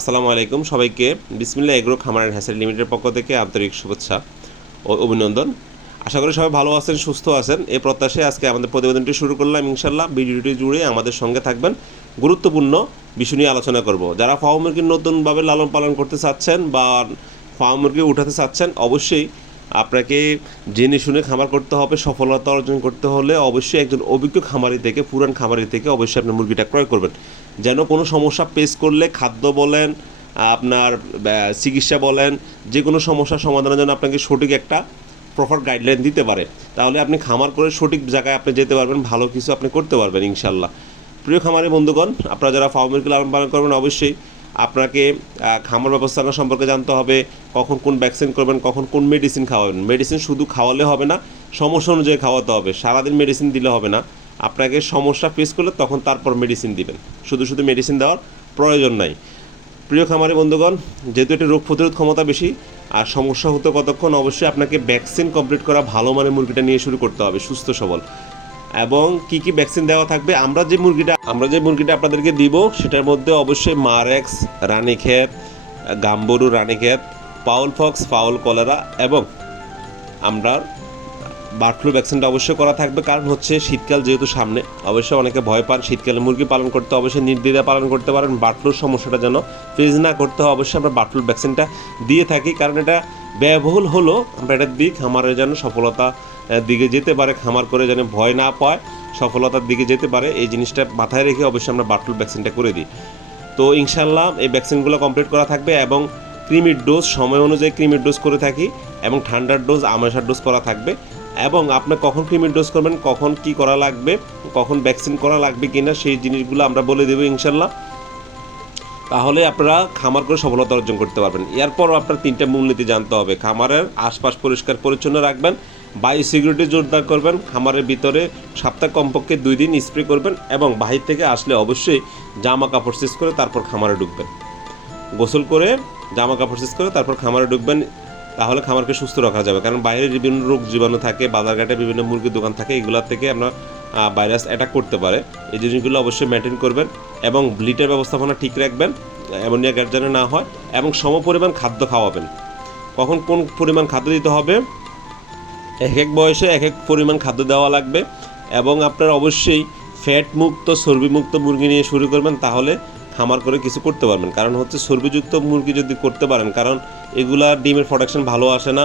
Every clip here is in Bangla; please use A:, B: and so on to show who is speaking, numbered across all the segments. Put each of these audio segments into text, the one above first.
A: আসসালামু আলাইকুম সবাইকে। বিসমিল্লা এগ্রো খামারের হ্যাসেল লিমিটেড পক্ষ থেকে আন্তরিক শুভেচ্ছা ও অভিনন্দন। আশা করি সবাই ভালো আছেন, সুস্থ আছেন। এই প্রত্যাশায় আজকে আমাদের প্রতিবেদনটি শুরু করলাম। ইনশাল্লাহ ভিডিওটি জুড়ে আমাদের সঙ্গে থাকবেন গুরুত্বপূর্ণ বিষয় নিয়ে আলোচনা করব। যারা ফাও মুরগি নতুনভাবে লালন পালন করতে চাচ্ছেন বা ফাও মুরগি উঠাতে চাচ্ছেন, অবশ্যই আপনাকে জেনে শুনে খামার করতে হবে, সফলতা অর্জন করতে হলে অবশ্যই একজন অভিজ্ঞ খামারি থেকে, পুরান খামারি থেকে অবশ্যই আপনি মুরগিটা ক্রয় করবেন। যেন কোনো সমস্যা পেশ করলে খাদ্য বলেন, আপনার চিকিৎসা বলেন যে কোনো সমস্যার সমাধানের জন্য আপনাকে সঠিক একটা প্রপার গাইডলাইন দিতে পারে। তাহলে আপনি খামার করে সঠিক জায়গায় আপনি যেতে পারবেন, ভালো কিছু আপনি করতে পারবেন ইনশাল্লাহ প্রিয় খামারি বন্ধুগণ, আপনারা যারা ফার্মের লালন পালন করবেন, অবশ্যই আপনাকে খামার ব্যবস্থাপনা সম্পর্কে জানতে হবে, কখন কোন ভ্যাকসিন করবেন, কখন কোন মেডিসিন খাওয়াবেন। মেডিসিন শুধু খাওয়ালে হবে না, সমস্যা অনুযায়ী খাওয়াতে হবে। সারাদিন মেডিসিন দিলে হবে না। আপনাকে সমস্যা ফেস করলে তখন তারপর মেডিসিন দিবেন। শুধু শুধু মেডিসিন দেওয়ার প্রয়োজন নাই। প্রিয় খামারি বন্ধুগণ, যেহেতু এটি রোগ প্রতিরোধ ক্ষমতা বেশি, আর সমস্যা হতে কতক্ষণ, অবশ্যই আপনাকে ভ্যাকসিন কমপ্লিট করা ভালো মানের মুরগিটা নিয়ে শুরু করতে হবে, সুস্থ সবল। এবং কি কি ভ্যাকসিন দেওয়া থাকবে, আমরা যে মুরগিটা আমরা যে মুরগিটা আপনাদেরকে দিব, সেটার মধ্যে অবশ্যই Marek's Ranikhet Gumboro Ranikhet fowl pox fowl cholera এবং আমরা বার্ড ফ্লু ভ্যাকসিনটা অবশ্যই করা থাকবে। কারণ হচ্ছে শীতকাল যেহেতু সামনে, অবশ্যই অনেকে ভয় পান। শীতকালে মুরগি পালন করতে অবশ্যই নির্দ্বিধা পালন করতে পারেন। বার্ড ফ্লুর সমস্যাটা যেন ফেজ না করতে হয়, অবশ্যই আমরা বার্ড ফ্লু ভ্যাকসিনটা দিয়ে থাকি। কারণ এটা ব্যয়বহুল হলো, আমরা এটার দিক খামারের যেন সফলতা দিকে যেতে পারে, খামার করে যেন ভয় না পায়, সফলতার দিকে যেতে পারে, এই জিনিসটা মাথায় রেখে অবশ্যই আমরা ফ্লু ভ্যাকসিনটা করে দিই। তো ইনশাল্লাহ এই ভ্যাকসিনগুলো কমপ্লিট করা থাকবে এবং ক্রিমির ডোজ সময় অনুযায়ী ক্রিমির ডোজ করে থাকি এবং ঠান্ডার ডোজ আমাশার ডোজ করা থাকবে। এবং আপনি কখন ক্রিমির ডোজ করবেন, কখন কি করা লাগবে, কখন ভ্যাকসিন করা লাগবে কিনা, সেই জিনিসগুলো আমরা বলে দেবো ইনশাল্লাহ তাহলে আপনারা খামার করে সফলতা অর্জন করতে পারবেন। এরপরও আপনার তিনটা মূলনীতি জানতে হবে। খামারের আশপাশ পরিষ্কার পরিচ্ছন্ন রাখবেন বায়ু সিকিউরিটি জোরদার করবেন, খামারের ভিতরে সপ্তাহে কমপক্ষে দুই দিন স্প্রে করবেন এবং বাহির থেকে আসলে অবশ্যই জামা কাপড় শেষ করে তারপর খামারে ঢুকবেন। গোসল করে জামা কাপড় শেষ করে তারপর খামারে ঢুকবেন, তাহলে খামারকে সুস্থ রাখা যাবে। কারণ বাইরে বিভিন্ন রোগ জীবাণু থাকে, বাজারঘাটে বিভিন্ন মুরগির দোকান থাকে এগুলোর থেকে আমরা ভাইরাস অ্যাটাক করতে পারে। এই জিনিসগুলো অবশ্যই মেনটেন করবেন এবং ব্লিটের ব্যবস্থাপনা ঠিক রাখবেন অ্যামোনিয়া গ্যাস যেন না হয়, এবং সম পরিমাণ খাদ্য খাওয়াবেন। কখন কোন পরিমাণ খাদ্য দিতে হবে? এক এক বয়সে এক এক পরিমাণ খাদ্য দেওয়া লাগবে এবং আপনার অবশ্যই ফ্যাট মুক্ত চর্বিমুক্ত মুরগি নিয়ে শুরু করবেন, তাহলে খামার করে কিছু করতে পারবেন। কারণ হচ্ছে, চর্বিযুক্ত মুরগি যদি করতে পারেন, কারণ এগুলা ডিমের প্রোডাকশন ভালো আসে না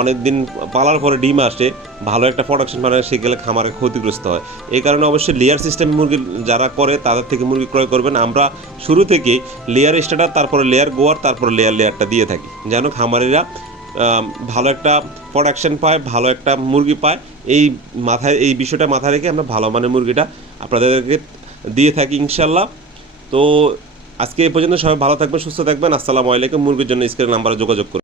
A: অনেক দিন পালার পরে ডিম আসে, ভালো একটা প্রোডাকশন মানে গেলে খামারে ক্ষতিগ্রস্ত হয়। এই কারণে অবশ্যই লেয়ার সিস্টেম মুরগি যারা করে, তাদের থেকে মুরগি ক্রয় করবেন। আমরা শুরু থেকে লেয়ার স্টার্টার তারপরে লেয়ার গোয়ার তারপরে লেয়ার লেয়ারটা দিয়ে থাকি, যেন খামারিরা ভালো একটা প্রোডাকশন পায়, ভালো একটা মুরগি পায়। এই মাথায়, এই বিষয়টা মাথায় রেখে আমরা ভালো মানের মুরগিটা আপনাদেরকে দিয়ে থাকি ইনশাল্লাহ তো আজকে এই পর্যন্ত সবাই ভালো থাকবেন, সুস্থ থাকবেন। আসসালামু আলাইকুম। মুরগির জন্য স্ক্রিন নাম্বারে যোগাযোগ করুন।